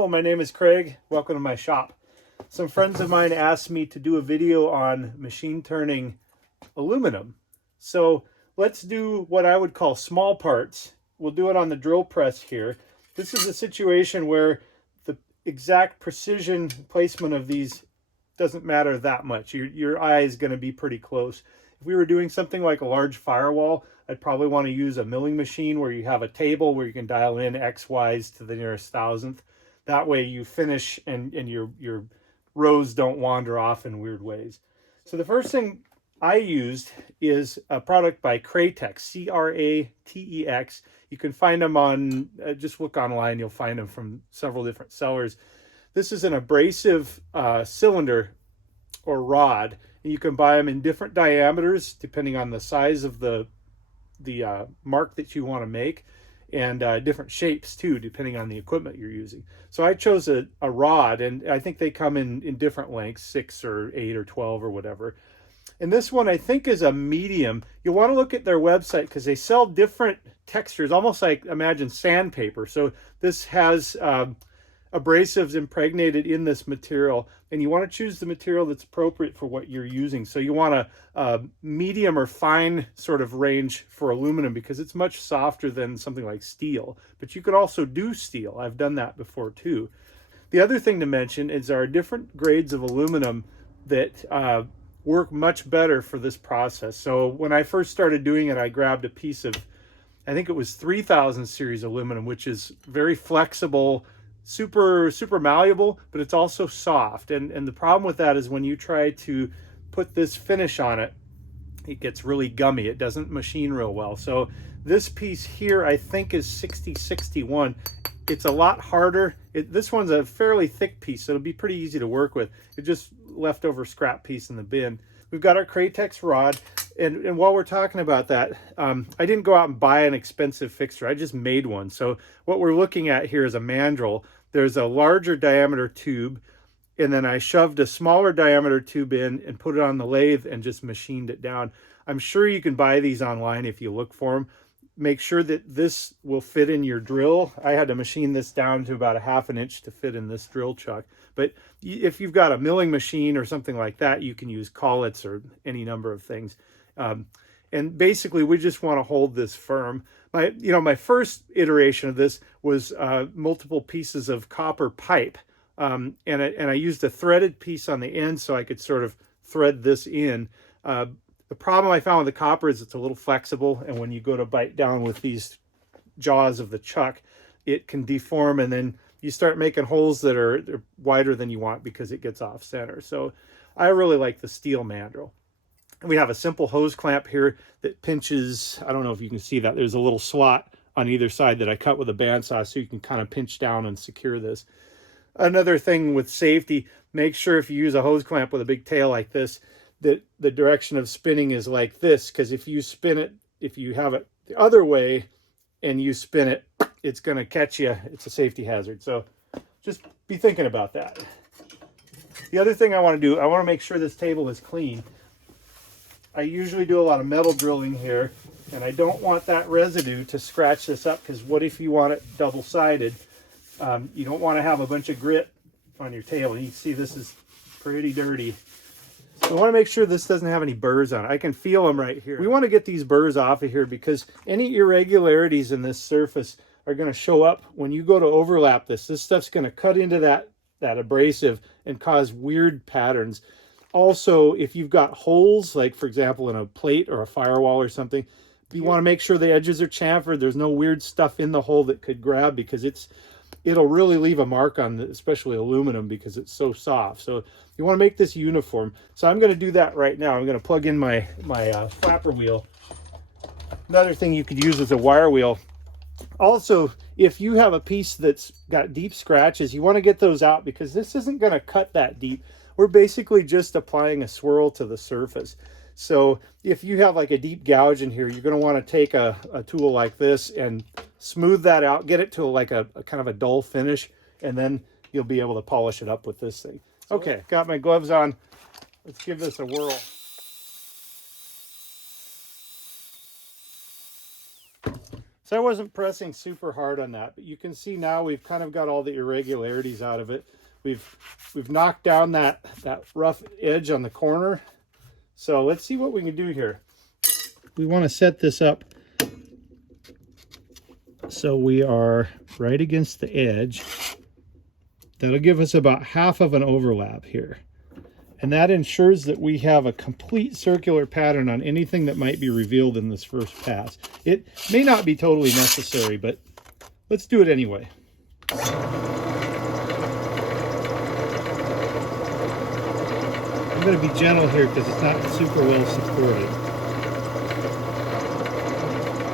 Hello, my name is Craig. Welcome to my shop. Some friends of mine asked me to do a video on machine turning aluminum. So let's do what I would call small parts. We'll do it on the drill press here. This is a situation where the exact precision placement of these doesn't matter that much. Your eye is going to be pretty close. If we were doing something like a large firewall, I'd probably want to use a milling machine where you have a table where you can dial in X, Y's to the nearest thousandth. That way you finish and your rows don't wander off in weird ways. So the first thing I used is a product by Kratex, C-R-A-T-E-X. You can find them on, just look online, you'll find them from several different sellers. This is an abrasive cylinder or rod. And you can buy them in different diameters depending on the size of the mark that you want to make, and different shapes too depending on the equipment you're using. So I chose a rod, and I think they come in different lengths, 6 or 8 or 12 or whatever. And this one I think is a medium. You'll want to look at their website because they sell different textures, almost like, imagine sandpaper. So this has abrasives impregnated in this material, and you want to choose the material that's appropriate for what you're using. So you want a medium or fine sort of range for aluminum because it's much softer than something like steel, but you could also do steel. I've done that before too. The other thing to mention is there are different grades of aluminum that work much better for this process. So when I first started doing it, I grabbed a piece of, I think it was 3000 series aluminum, which is very flexible, super malleable, but it's also soft. And the problem with that is when you try to put this finish on it, it gets really gummy. It doesn't machine real well. So this piece here I think is 6061. It's a lot harder. This one's a fairly thick piece, so it'll be pretty easy to work with. It just leftover scrap piece in the bin. We've got our Kratex rod, and while we're talking about that, I didn't go out and buy an expensive fixture. I just made one. So what we're looking at here is a mandrel. There's a larger diameter tube, and then I shoved a smaller diameter tube in and put it on the lathe and just machined it down. I'm sure you can buy these online if you look for them. Make sure that this will fit in your drill. I had to machine this down to about 1/2 inch to fit in this drill chuck. But if you've got a milling machine or something like that, you can use collets or any number of things. And basically, we just want to hold this firm. My first iteration of this was multiple pieces of copper pipe, and I used a threaded piece on the end so I could sort of thread this in. The problem I found with the copper is it's a little flexible, and when you go to bite down with these jaws of the chuck, it can deform, and then you start making holes that are wider than you want because it gets off center. So I really like the steel mandrel. We have a simple hose clamp here that pinches, I don't know if you can see that, there's a little slot on either side that I cut with a bandsaw so you can kind of pinch down and secure this. Another thing with safety, make sure if you use a hose clamp with a big tail like this, that the direction of spinning is like this, because if you spin it, if you have it the other way and you spin it, it's going to catch you. It's a safety hazard. So just be thinking about that. The other thing I want to do, I want to make sure this table is clean. I usually do a lot of metal drilling here, and I don't want that residue to scratch this up, because what if you want it double-sided? You don't want to have a bunch of grit on your table. You can see this is pretty dirty. So I want to make sure this doesn't have any burrs on it. I can feel them right here. We want to get these burrs off of here because any irregularities in this surface are going to show up when you go to overlap this. This stuff's going to cut into that abrasive and cause weird patterns. Also, if you've got holes, like for example in a plate or a firewall or something, you want to make sure the edges are chamfered. There's no weird stuff in the hole that could grab, because it'll really leave a mark on especially aluminum because it's so soft. So you want to make this uniform. So I'm going to do that right now. I'm going to plug in my flapper wheel. Another thing you could use is a wire wheel. Also, if you have a piece that's got deep scratches, you want to get those out because this isn't going to cut that deep. We're basically just applying a swirl to the surface. So if you have like a deep gouge in here, you're going to want to take a tool like this and smooth that out, get it to like a kind of a dull finish, and then you'll be able to polish it up with this thing. Okay, got my gloves on. Let's give this a whirl. So I wasn't pressing super hard on that, but you can see now we've kind of got all the irregularities out of it. We've knocked down that rough edge on the corner. So let's see what we can do here. We want to set this up so we are right against the edge. That'll give us about half of an overlap here. And that ensures that we have a complete circular pattern on anything that might be revealed in this first pass. It may not be totally necessary, but let's do it anyway. I'm going to be gentle here because it's not super well supported.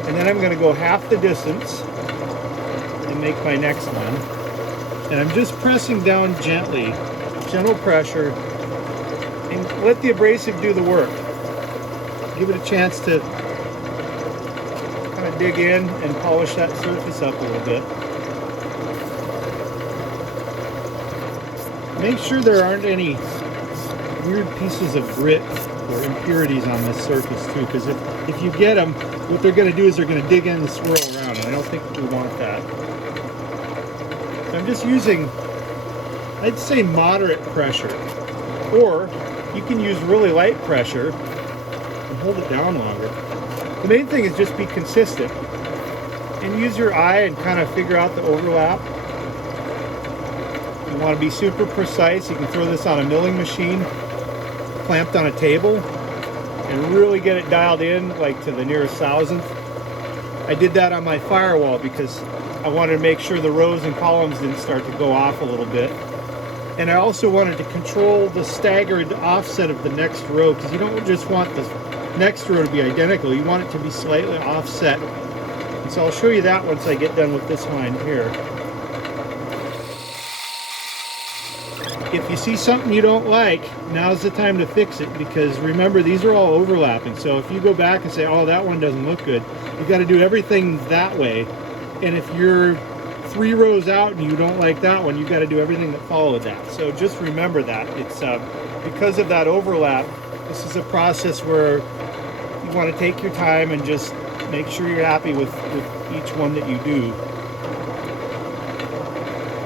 And then I'm going to go half the distance and make my next one. And I'm just pressing down gently, gentle pressure, and let the abrasive do the work. Give it a chance to kind of dig in and polish that surface up a little bit. Make sure there aren't any weird pieces of grit or impurities on this surface too, because if you get them, what they're going to do is they're going to dig in and swirl around, and I don't think we want that. So I'm just using, I'd say, moderate pressure, or you can use really light pressure and hold it down longer. The main thing is just be consistent and use your eye and kind of figure out the overlap. You want to be super precise. You can throw this on a milling machine clamped on a table and really get it dialed in, like to the nearest thousandth. I did that on my firewall because I wanted to make sure the rows and columns didn't start to go off a little bit. And I also wanted to control the staggered offset of the next row, because you don't just want the next row to be identical. You want it to be slightly offset. And so I'll show you that once I get done with this line here. If you see something you don't like, now's the time to fix it, because remember, these are all overlapping. So if you go back and say, oh, that one doesn't look good, you've got to do everything that way. And if you're 3 rows out and you don't like that one, you've got to do everything that followed that. So just remember that. It's because of that overlap, this is a process where you want to take your time and just make sure you're happy with each one that you do.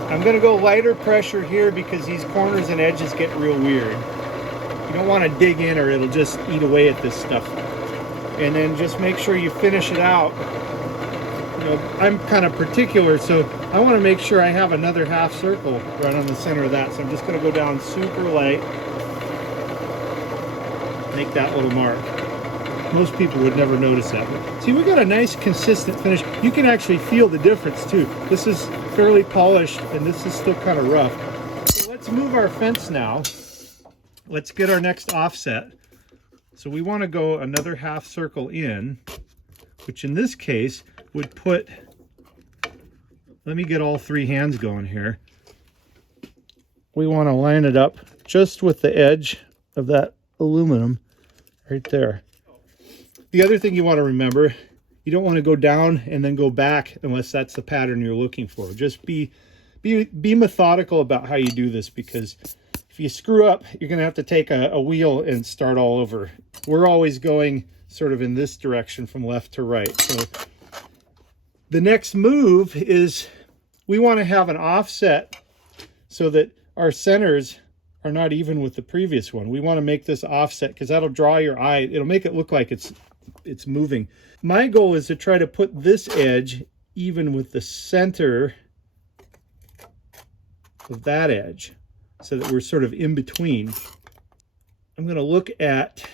I'm going to go lighter pressure here because these corners and edges get real weird. You don't want to dig in or it'll just eat away at this stuff. And then just make sure you finish it out. You know, I'm kind of particular, so I want to make sure I have another half circle right on the center of that. So I'm just going to go down super light, make that little mark. Most people would never notice that. But see, we got a nice consistent finish. You can actually feel the difference too. This is fairly polished and this is still kind of rough. So let's move our fence now. Let's get our next offset. So we want to go another half circle in, which in this case would put, let me get all 3 hands going here. We want to line it up just with the edge of that aluminum right there. The other thing you want to remember, you don't want to go down and then go back unless that's the pattern you're looking for. Just be methodical about how you do this, because if you screw up, you're going to have to take a wheel and start all over. We're always going sort of in this direction from left to right. So the next move is we want to have an offset so that our centers are not even with the previous one. We want to make this offset because that'll draw your eye. It'll make it look like it's moving. My goal is to try to put this edge even with the center of that edge so that we're sort of in between. I'm going to look at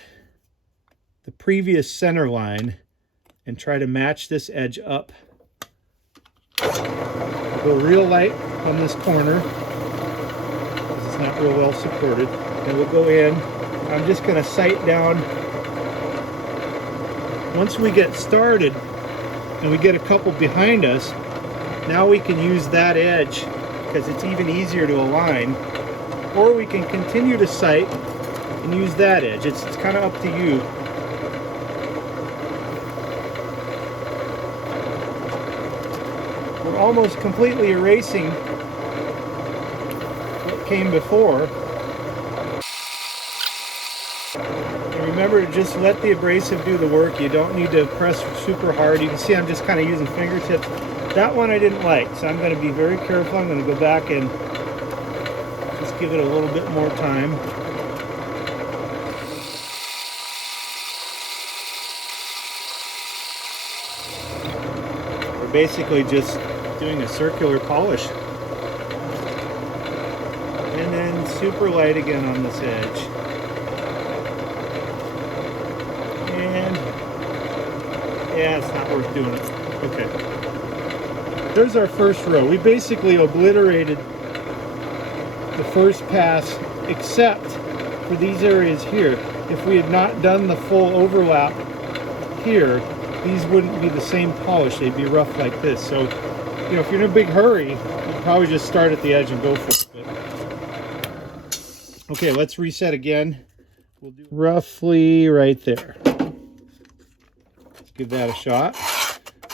the previous center line and try to match this edge up. I'll go real light on this corner because it's not real well supported. And we'll go in. I'm just going to sight down. Once we get started and we get a couple behind us, now we can use that edge because it's even easier to align. Or we can continue to sight and use that edge. It's kind of up to you. We're almost completely erasing what came before. And remember to just let the abrasive do the work. You don't need to press super hard. You can see I'm just kind of using fingertips. That one I didn't like, so I'm going to be very careful. I'm going to go back and just give it a little bit more time. We're basically just doing a circular polish. And then super light again on this edge. And yeah, it's not worth doing it. Okay. There's our first row. We basically obliterated the first pass except for these areas here. If we had not done the full overlap here, these wouldn't be the same polish. They'd be rough like this. So, you know, if you're in a big hurry, you'd probably just start at the edge and go for it. Okay, let's reset again. We'll do roughly right there. Let's give that a shot.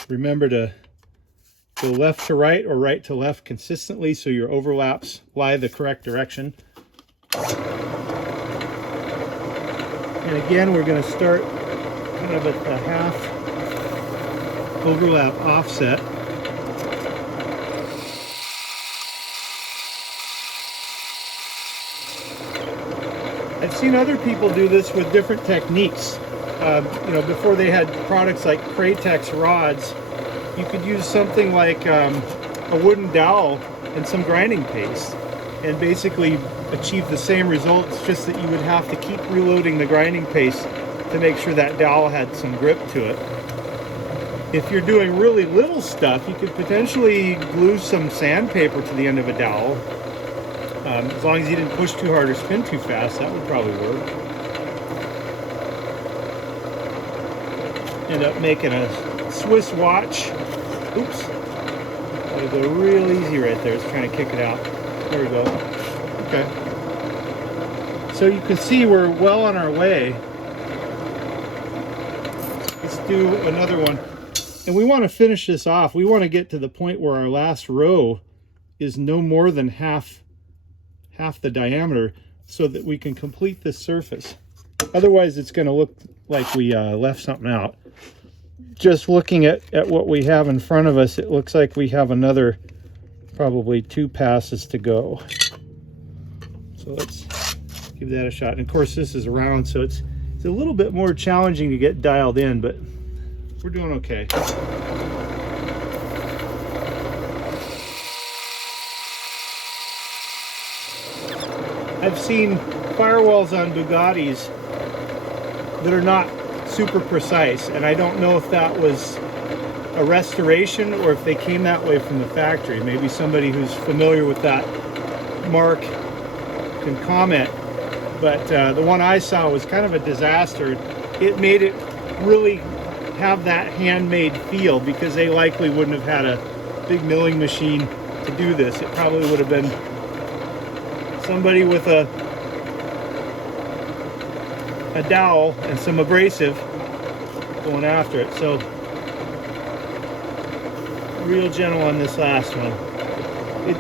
Remember to go left to right or right to left consistently so your overlaps lie the correct direction. And again, we're going to start kind of at the half overlap offset. I've seen other people do this with different techniques. You know, before they had products like Kratex rods, you could use something like a wooden dowel and some grinding paste and basically achieve the same results, just that you would have to keep reloading the grinding paste to make sure that dowel had some grip to it. If you're doing really little stuff, you could potentially glue some sandpaper to the end of a dowel. As long as you didn't push too hard or spin too fast, that would probably work. End up making a Swiss watch. Oops. Gotta go real easy right there. It's trying to kick it out. There we go. Okay. So you can see we're well on our way. Let's do another one. And we want to finish this off. We want to get to the point where our last row is no more than half the diameter so that we can complete this surface. Otherwise, it's going to look like we left something out. Just looking at what we have in front of us, it looks like we have another probably 2 passes to go. So let's give that a shot. And of course, this is round, so it's a little bit more challenging to get dialed in, but we're doing okay. I've seen firewalls on Bugattis that are not super precise, and I don't know if that was a restoration or if they came that way from the factory. Maybe somebody who's familiar with that mark can comment, but the one I saw was kind of a disaster. It made it really have that handmade feel because they likely wouldn't have had a big milling machine to do this. It probably would have been somebody with a dowel and some abrasive going after it. So real gentle on this last one.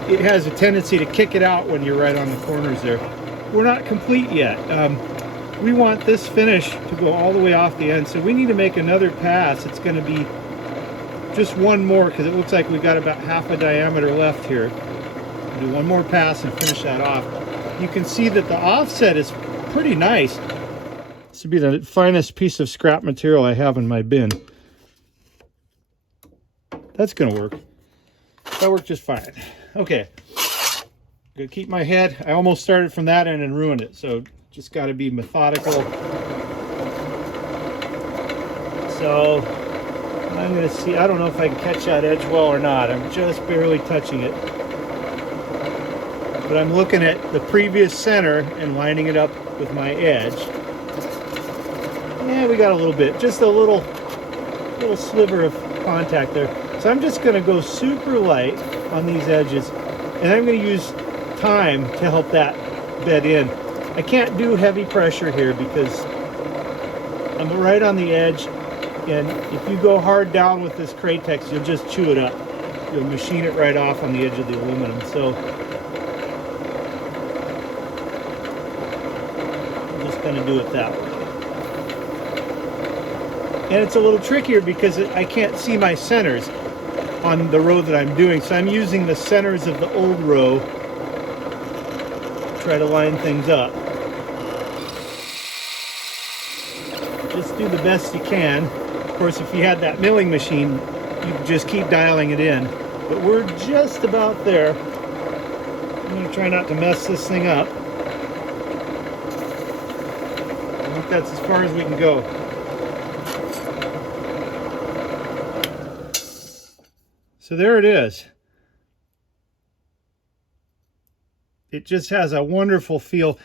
It has a tendency to kick it out when you're right on the corners there. We're not complete yet. We want this finish to go all the way off the end, so we need to make another pass. It's going to be just one more because it looks like we've got about half a diameter left here. Do one more pass and finish that off. You can see that the offset is pretty nice. This would be the finest piece of scrap material I have in my bin. That's going to work. That worked just fine. Okay. I'm going to keep my head. I almost started from that end and ruined it, so just got to be methodical. So I'm going to see. I don't know if I can catch that edge well or not. I'm just barely touching it. But I'm looking at the previous center and lining it up with my edge. Yeah, we got a little bit, just a little sliver of contact there. So I'm just going to go super light on these edges, and I'm going to use time to help that bed in. I can't do heavy pressure here because I'm right on the edge, and if you go hard down with this Kratex, you'll just chew it up. You'll machine it right off on the edge of the aluminum. So I'm just going to do it that way. And it's a little trickier because I can't see my centers on the row that I'm doing. So I'm using the centers of the old row to try to line things up. Just do the best you can. Of course, if you had that milling machine, you could just keep dialing it in. But we're just about there. I'm going to try not to mess this thing up. I think that's as far as we can go. So there it is. It just has a wonderful feel.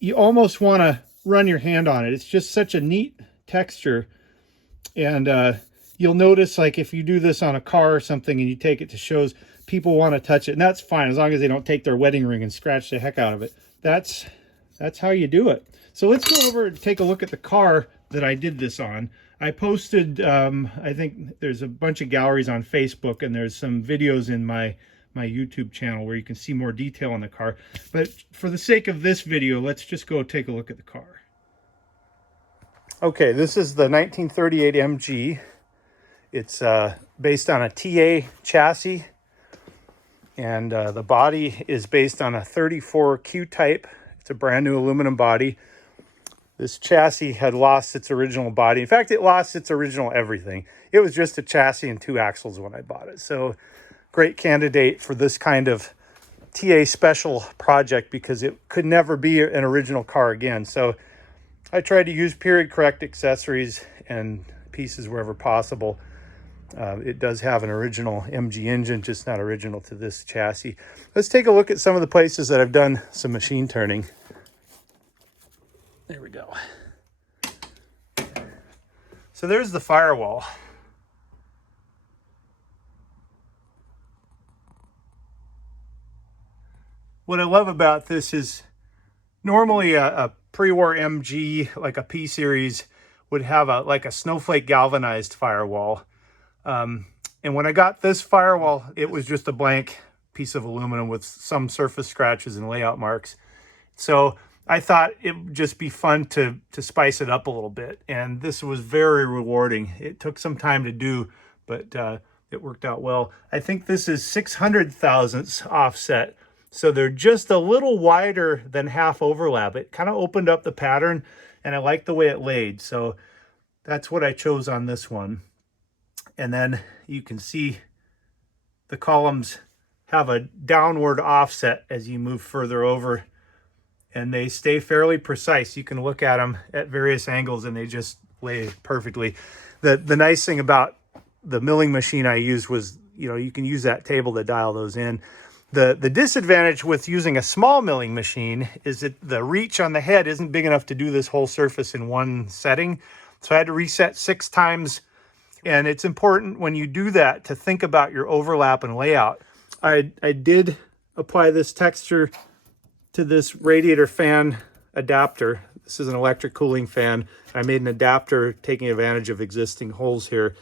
You almost want to run your hand on it. It's just such a neat texture. And you'll notice, like, if you do this on a car or something and you take it to shows, people want to touch it. And that's fine, as long as they don't take their wedding ring and scratch the heck out of it. That's how you do it. So let's go over and take a look at the car that I did this on. I posted, I think there's a bunch of galleries on Facebook, and there's some videos in my YouTube channel where you can see more detail on the car. But for the sake of this video, let's just go take a look at the car. Okay, this is the 1938 MG. It's based on a TA chassis, and the body is based on a 34 Q-type. It's a brand new aluminum body. This chassis had lost its original body. In fact, it lost its original everything. It was just a chassis and 2 axles when I bought it. So great candidate for this kind of TA special project because it could never be an original car again. So I tried to use period correct accessories and pieces wherever possible. It does have an original MG engine, just not original to this chassis. Let's take a look at some of the places that I've done some machine turning. There we go. So there's the firewall. What I love about this is normally a pre-war MG, like a P-Series, would have like a snowflake galvanized firewall. And when I got this firewall, it was just a blank piece of aluminum with some surface scratches and layout marks. So I thought it would just be fun to spice it up a little bit. And this was very rewarding. It took some time to do, but it worked out well. I think this is 600 thousandths offset. So they're just a little wider than half overlap. It kind of opened up the pattern, and I like the way it laid. So that's what I chose on this one. And then you can see the columns have a downward offset as you move further over, and they stay fairly precise. You can look at them at various angles and they just lay perfectly. The nice thing about the milling machine I used was, you can use that table to dial those in. The disadvantage with using a small milling machine is that the reach on the head isn't big enough to do this whole surface in one setting. So I had to reset 6 times. And it's important when you do that to think about your overlap and layout. I did apply this texture to this radiator fan adapter. This is an electric cooling fan. I made an adapter taking advantage of existing holes here.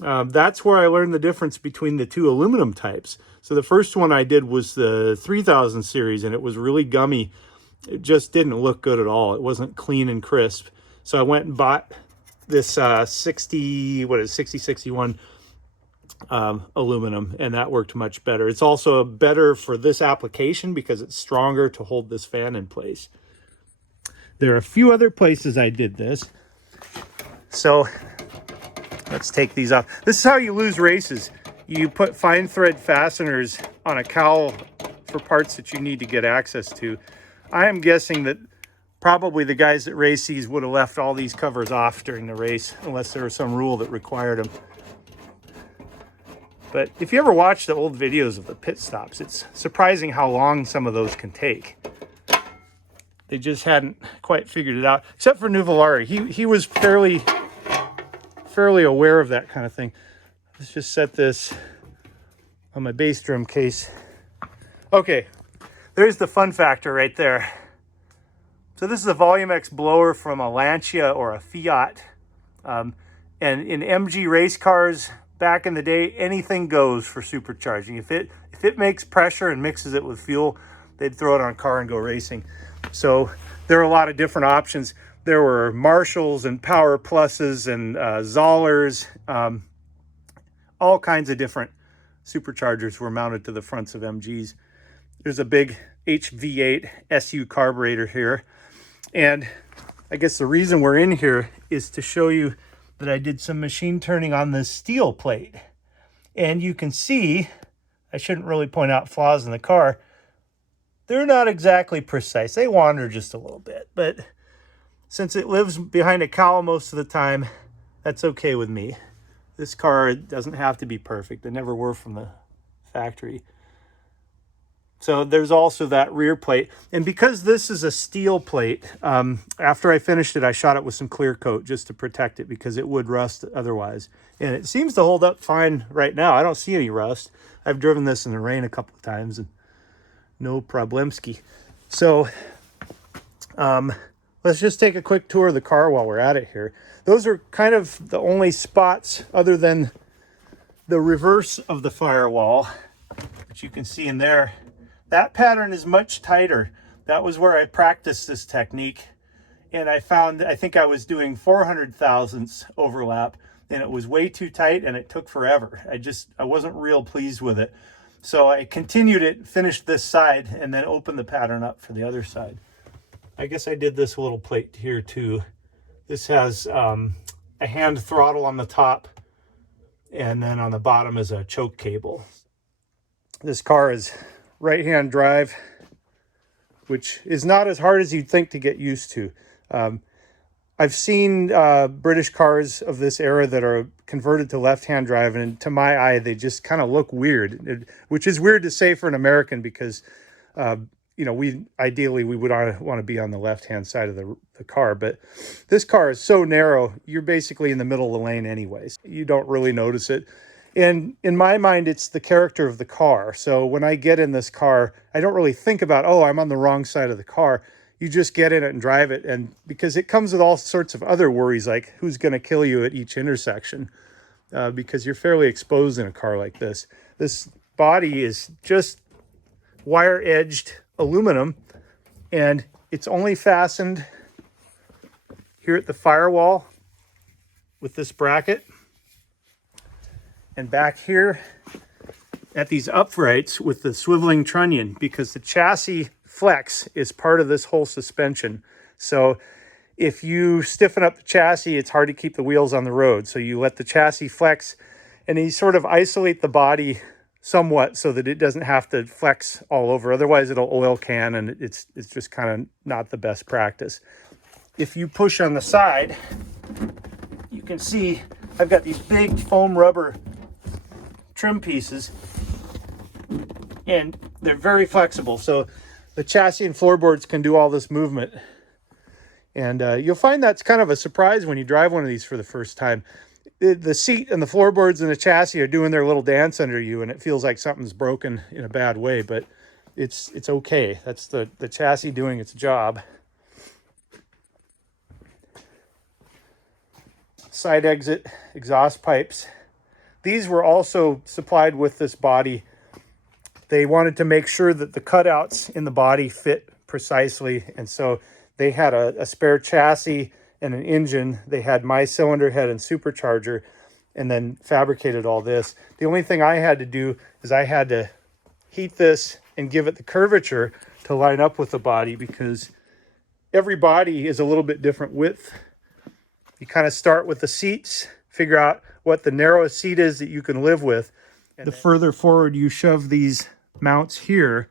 That's where I learned the difference between the 2 aluminum types. So the first one I did was the 3000 series, and it was really gummy. It just didn't look good at all. It wasn't clean and crisp. So I went and bought this 6061 aluminum, and that worked much better. It's also better for this application because it's stronger to hold this fan in place. There are a few other places I did this. So let's take these off. This is how you lose races. You put fine thread fasteners on a cowl for parts that you need to get access to. I am guessing that probably the guys that race these would have left all these covers off during the race, unless there was some rule that required them. But if you ever watch the old videos of the pit stops, it's surprising how long some of those can take. They just hadn't quite figured it out, except for Nuvolari. He was fairly aware of that kind of thing. Let's just set this on my bass drum case. Okay, there's the fun factor right there. So this is a Volumex blower from a Lancia or a Fiat. And in MG race cars, back in the day, anything goes for supercharging. If it makes pressure and mixes it with fuel, they'd throw it on a car and go racing. So there are a lot of different options. There were Marshalls and Power Pluses and Zollers. All kinds of different superchargers were mounted to the fronts of MGs. There's a big HV8 SU carburetor here. And I guess the reason we're in here is to show you that I did some machine turning on this steel plate. And you can see, I shouldn't really point out flaws in the car. They're not exactly precise. They wander just a little bit. But since it lives behind a cowl most of the time, that's okay with me. This car doesn't have to be perfect. They never were from the factory. So there's also that rear plate. And because this is a steel plate, after I finished it, I shot it with some clear coat just to protect it because it would rust otherwise. And it seems to hold up fine right now. I don't see any rust. I've driven this in the rain a couple of times and no problemski. So let's just take a quick tour of the car while we're at it here. Those are kind of the only spots other than the reverse of the firewall, which you can see in there. That pattern is much tighter. That was where I practiced this technique. And I found, I think I was doing 400 thousandths overlap and it was way too tight and it took forever. I wasn't real pleased with it. So I continued it, finished this side, and then opened the pattern up for the other side. I guess I did this little plate here too. This has a hand throttle on the top, and then on the bottom is a choke cable. This car is right-hand drive, which is not as hard as you'd think to get used to. I've seen British cars of this era that are converted to left-hand drive, and to my eye, they just kind of look weird, which is weird to say for an American because you know, ideally we would want to be on the left-hand side of the car, but this car is so narrow, you're basically in the middle of the lane anyways. You don't really notice it. And in my mind, it's the character of the car. So when I get in this car, I don't really think about, oh, I'm on the wrong side of the car. You just get in it and drive it. And because it comes with all sorts of other worries, like who's going to kill you at each intersection, because you're fairly exposed in a car like this. This body is just wire-edged aluminum, and it's only fastened here at the firewall with this bracket, and back here at these uprights with the swiveling trunnion, because the chassis flex is part of this whole suspension. So if you stiffen up the chassis, it's hard to keep the wheels on the road. So you let the chassis flex, and you sort of isolate the body somewhat so that it doesn't have to flex all over. Otherwise, it'll oil can, and it's just kind of not the best practice. If you push on the side, you can see I've got these big foam rubber trim pieces, and they're very flexible. So the chassis and floorboards can do all this movement. And you'll find that's kind of a surprise when you drive one of these for the first time. The seat and the floorboards and the chassis are doing their little dance under you, and it feels like something's broken in a bad way, but it's okay. That's the chassis doing its job. Side exit exhaust pipes. These were also supplied with this body. They wanted to make sure that the cutouts in the body fit precisely, and so they had a spare chassis and an engine. They had my cylinder head and supercharger, and then fabricated all this. The only thing I had to do is I had to heat this and give it the curvature to line up with the body, because every body is a little bit different width. You kind of start with the seats, figure out what the narrowest seat is that you can live with. And the further forward you shove these mounts here,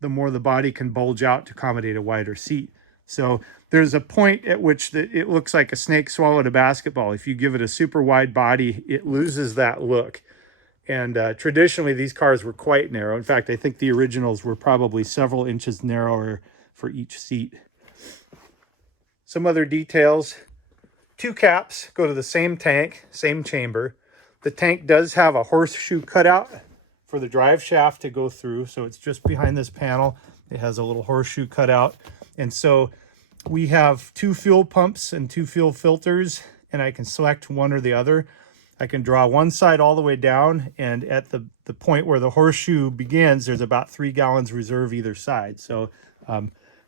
the more the body can bulge out to accommodate a wider seat. So there's a point at which it looks like a snake swallowed a basketball. If you give it a super wide body, it loses that look. And traditionally, these cars were quite narrow. In fact, I think the originals were probably several inches narrower for each seat. Some other details. 2 caps go to the same tank, same chamber. The tank does have a horseshoe cutout for the drive shaft to go through. So it's just behind this panel. It has a little horseshoe cutout. And so we have 2 fuel pumps and 2 fuel filters, and I can select one or the other. I can draw one side all the way down, and at the point where the horseshoe begins, there's about 3 gallons reserve either side. So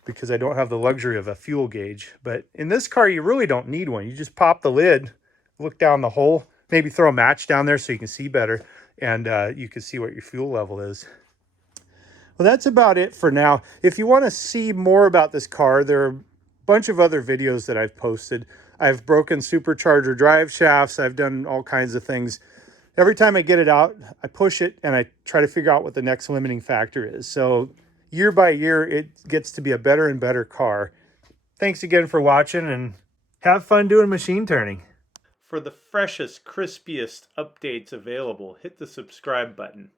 because I don't have the luxury of a fuel gauge. But in this car, you really don't need one. You just pop the lid, look down the hole, maybe throw a match down there so you can see better, and you can see what your fuel level is. Well, that's about it for now. If you want to see more about this car, there are a bunch of other videos that I've posted. I've broken supercharger drive shafts. I've done all kinds of things. Every time I get it out, I push it and I try to figure out what the next limiting factor is. So year by year, it gets to be a better and better car. Thanks again for watching, and have fun doing machine turning. For the freshest, crispiest updates available, hit the subscribe button.